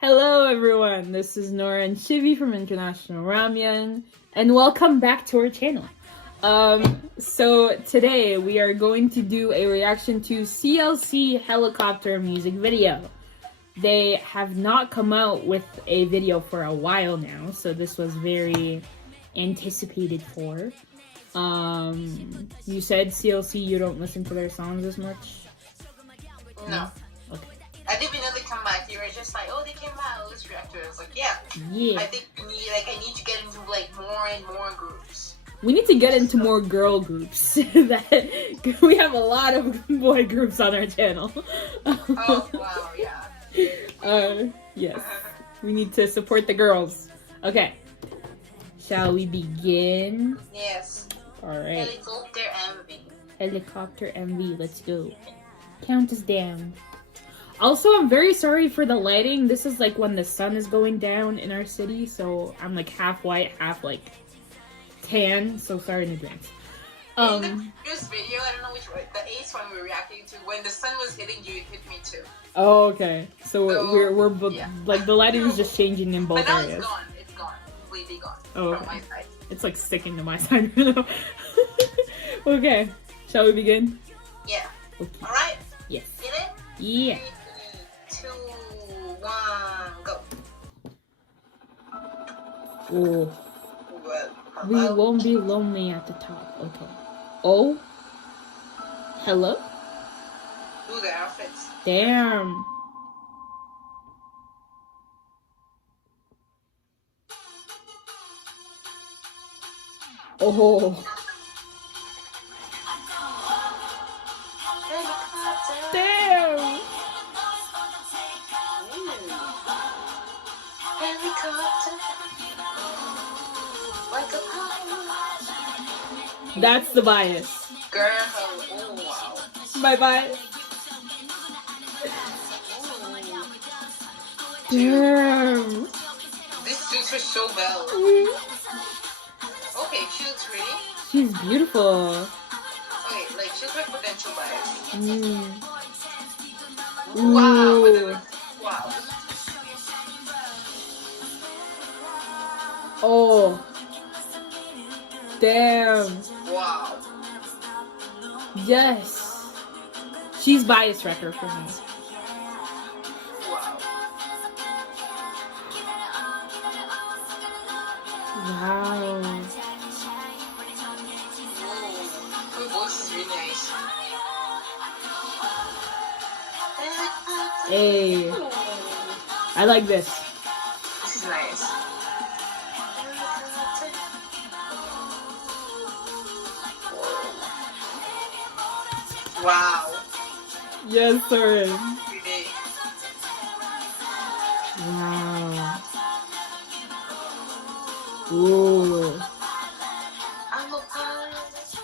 Hello everyone, this is Nora and Shivi from International Ramyun, and welcome back to our channel. So today we are going to do a reaction to CLC Helicopter music video. They have not come out with a video for a while now, so this was very anticipated for. You said CLC, you don't listen to their songs as much? No. Okay. I didn't even know they come back. You were just like, oh, they came out. Let's react to it. I was like, yeah. Yeah. I think I need to get into more and more groups. We need to get into more girl groups. That we have a lot of boy groups on our channel. Oh wow, yeah. Yes. We need to support the girls. Okay. Shall we begin? Yes. Alright. Helicopter MV. Helicopter MV, let's go. Count us down. Also, I'm very sorry for the lighting. This is like when the sun is going down in our city, so I'm like half white, half like tan, so sorry in advance. In the previous video, I don't know which one, the Ace one we were reacting to, when the sun was hitting you, it hit me too. Oh, okay. So we're yeah. like the lighting is just changing in both but now areas. it's gone. It's gone. Completely gone. Oh, from my side. It's like sticking to my side now. Okay. Shall we begin? Yeah. Okay. Alright? Yes. Get it? Yeah. 3, 2, 1, go. Oh. Well, We won't be lonely at the top. Okay. Oh. Hello? Ooh, the outfits. Damn. Oh. Damn. That's the bias. Girl, oh wow. My bias. Damn. This suits her so well. Okay, she looks pretty. She's beautiful. Okay, like she's her potential bias. Ooh. Wow. Wow. Oh. Damn. Wow. Yes. She's bias wrecker for me. Wow. Wow. Her voice is really nice. Hey. I like this. This is nice. Wow. Yes, sir. Pretty. Wow. Ooh. I'm a pilot.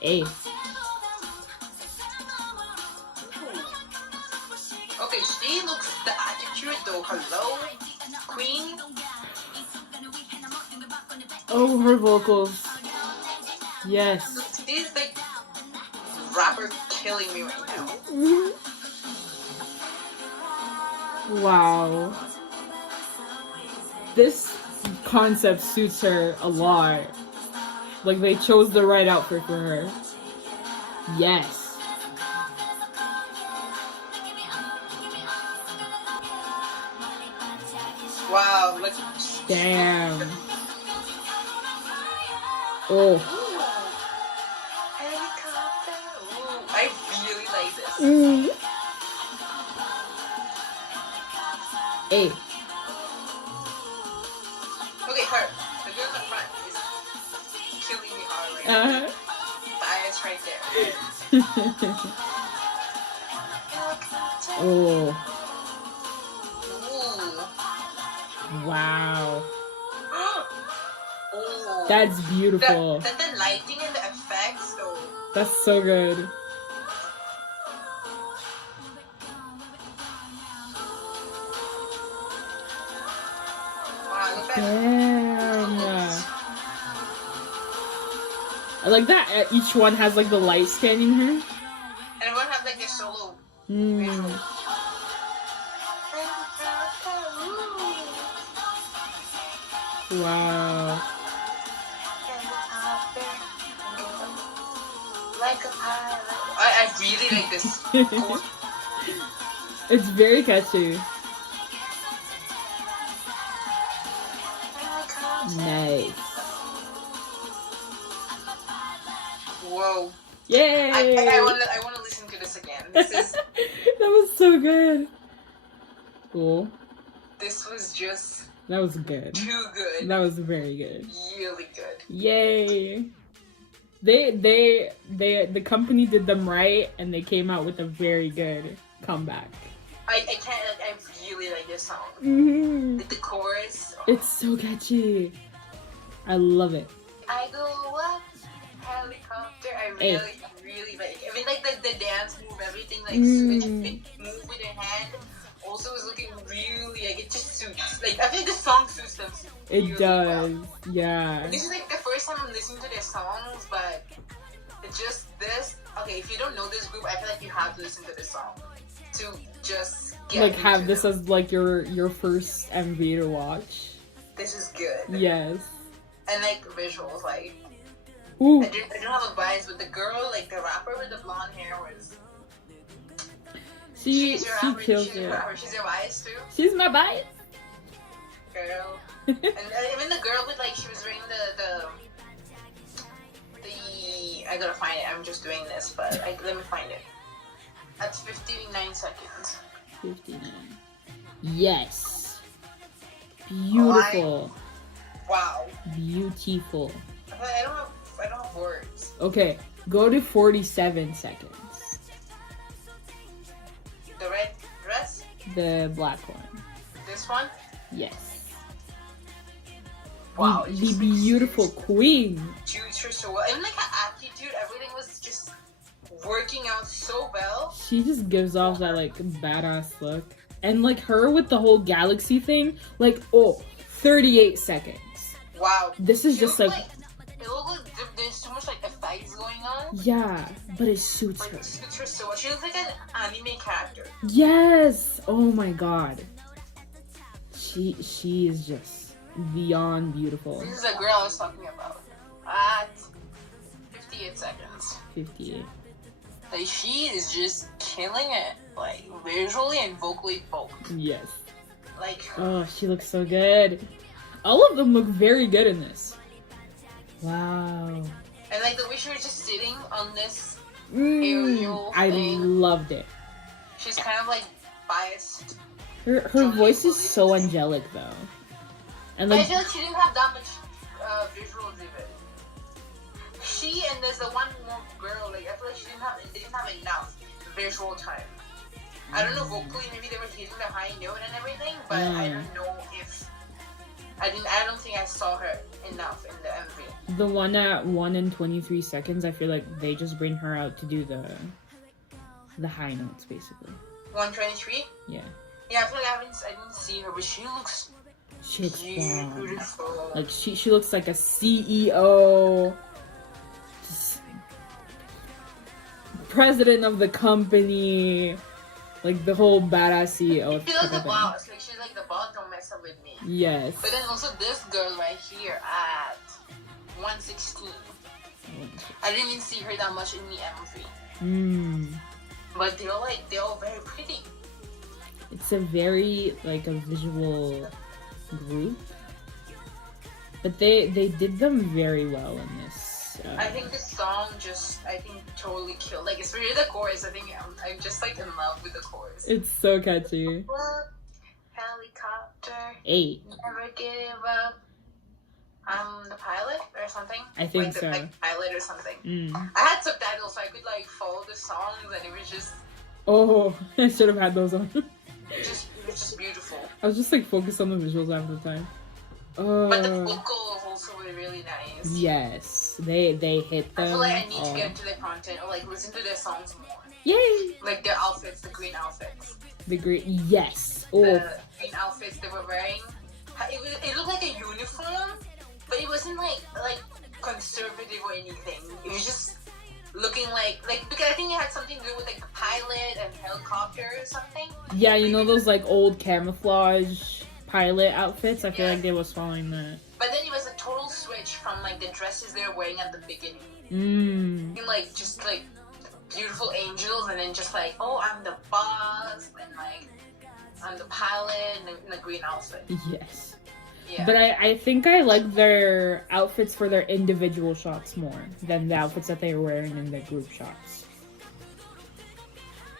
Hey. Okay, she looks the attitude though. Hello, Queen. Oh, her vocals. Yes. She's like rapper killing me right now. Wow. This concept suits her a lot. Like, they chose the right outfit for her. Yes. Wow, like Damn. Oh. Helicopter. Ooh, I really like this. Hey. Okay, her. The girl in the front is killing me hard right now. Bias right there. Oh. Ooh. Wow. Oh. That's beautiful. The lighting and the effects though. That's so good. Wow, look at Damn. I like that each one has like the light scanning her. And one have like a solo Mm. Wow. Like a pilot. I really like this. It's very catchy. Nice. Whoa. Yay! I want to listen to this again. This is. That was so good. Cool. This was just. That was good. Too good. That was very good. Really good. Yay! The company did them right, and they came out with a very good comeback. I can't. I really like this song. Mm-hmm. The chorus. Oh. It's so catchy. I love it. I go up helicopter. I really like. I mean, like the dance move, everything, like move with your hand. Also, is looking really like it just suits. Like I think the song suits them. Really It does. Well. Yeah. This is like the first time I'm listening to their songs, but it's just this. Okay, if you don't know this group, I feel like you have to listen to this song to just get like have this them. as like your first MV to watch. This is good. Yes. And like visuals, like Ooh. I don't have a bias, but the girl, like the rapper with the blonde hair was. She kills she's it. She's your bias too. She's my bias. Girl. And even the girl with like she was wearing the I gotta find it. I'm just doing this, but let me find it. That's 59 seconds. 59. Yes. Beautiful. Wow. Beautiful. I don't have words. Okay, go to 47 seconds. The red dress? The black one. This one? Yes. Wow. The beautiful queen. Shoots her so well. And like her attitude, everything was just working out so well. She just gives off that like badass look. And like her with the whole galaxy thing, like 38 seconds. Wow. This is just like it looks like there's too much like effects going on. yeah, but it suits Like her. it suits her so well. She looks like an anime character. Yes. Oh my god. She is just beyond beautiful. This is the girl I was talking about. At 58 seconds. 58. Like she is just killing it, like visually and vocally both. Yes. Like Oh, she looks so good. All of them look very good in this. Wow. and like the way she was just sitting on this I thing. loved it. She's kind of like biased. Her voice is so angelic though. And But I like feel like she didn't have that much visuals even. She and there's the one more girl, like I feel like they didn't have enough visual time. I don't know vocally, maybe they were hitting the high note and everything, but I don't know if I don't think I saw her enough in the MV. the one at 1 and 23 seconds, I feel like they just bring her out to do the high notes basically. 123? Yeah. Yeah, I feel like I didn't see her, but she looks bomb. beautiful. Like she looks like a CEO, just president of the company, like the whole badass CEO. She's like the boss. Like she's like the boss. Don't mess up with me. Yes. But then also this girl right here at 116. I didn't even see her that much in the MV. But they're all very pretty. It's a very like a visual group, but they did them very well in this. I think this song totally killed. Like especially the chorus. I think I'm just like in love with the chorus. It's so catchy. Helicopter. 8. Never give up. I'm the pilot or something. I think like so. Like pilot or something. I had subtitles so I could like follow the songs and it was just. Oh, I should have had those on. It was just beautiful. I was just like focused on the visuals half the time. But the vocals also were really nice. Yes, they hit them. I feel like I need to get into their content or like listen to their songs more. Yay! Like their outfits, the green outfits. The great yes. Oh, The green outfits they were wearing. It looked like a uniform, but it wasn't like conservative or anything. It was just looking like because I think it had something to do with like the pilot and helicopter or something. Yeah, you know those like old camouflage pilot outfits? I feel like they was following that. But then it was a total switch from like the dresses they were wearing at the beginning. And like just like beautiful angels, and then just like, oh, I'm the boss, and like I'm the pilot in the green outfit. Yes. Yeah. But I think I like their outfits for their individual shots more than the outfits that they were wearing in the group shots.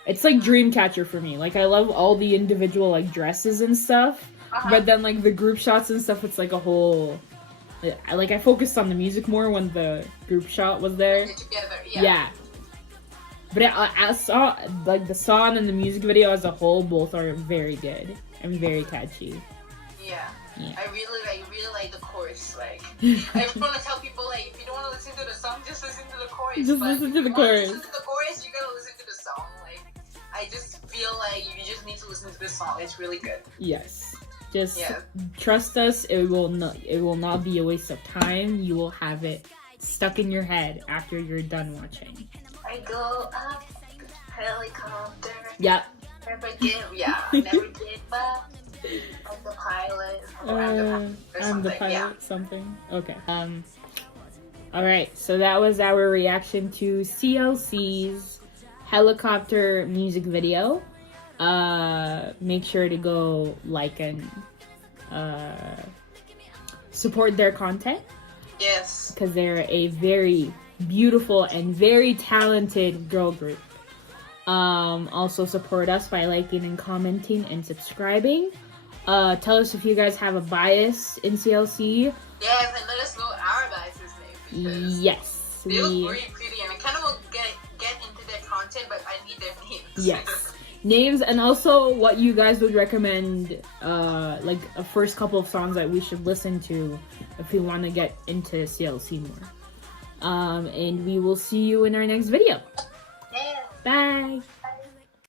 It's like Dreamcatcher for me. Like, I love all the individual like dresses and stuff, but then like the group shots and stuff, it's like a whole. I focused on the music more when the group shot was there. Together, yeah. But I saw like the song and the music video as a whole, both are very good and very catchy. Yeah. I really like the chorus. Like, I just want to tell people, like, if you don't want to listen to the song, just listen to the chorus. Just listen to the chorus. Listen to the chorus, you gotta listen to the song. Like, I just feel like you just need to listen to the song. It's really good. Yes. Just trust us. It will not be a waste of time. You will have it stuck in your head after you're done watching. I go up helicopter. Yep. Never give up. I'm the pilot. I'm the pilot. Something. Okay. All right. So that was our reaction to CLC's helicopter music video. Make sure to go like and support their content. Yes. Because they're a very beautiful and very talented girl group. Also support us by liking and commenting and subscribing. Tell us if you guys have a bias in CLC. Yes, and let us know our biases name. Yes. They look very pretty, and I kind of will get into their content, but I need their names. Yes. Names, and also what you guys would recommend, like a first couple of songs that we should listen to if we want to get into CLC more. And we will see you in our next video. Yeah. Bye.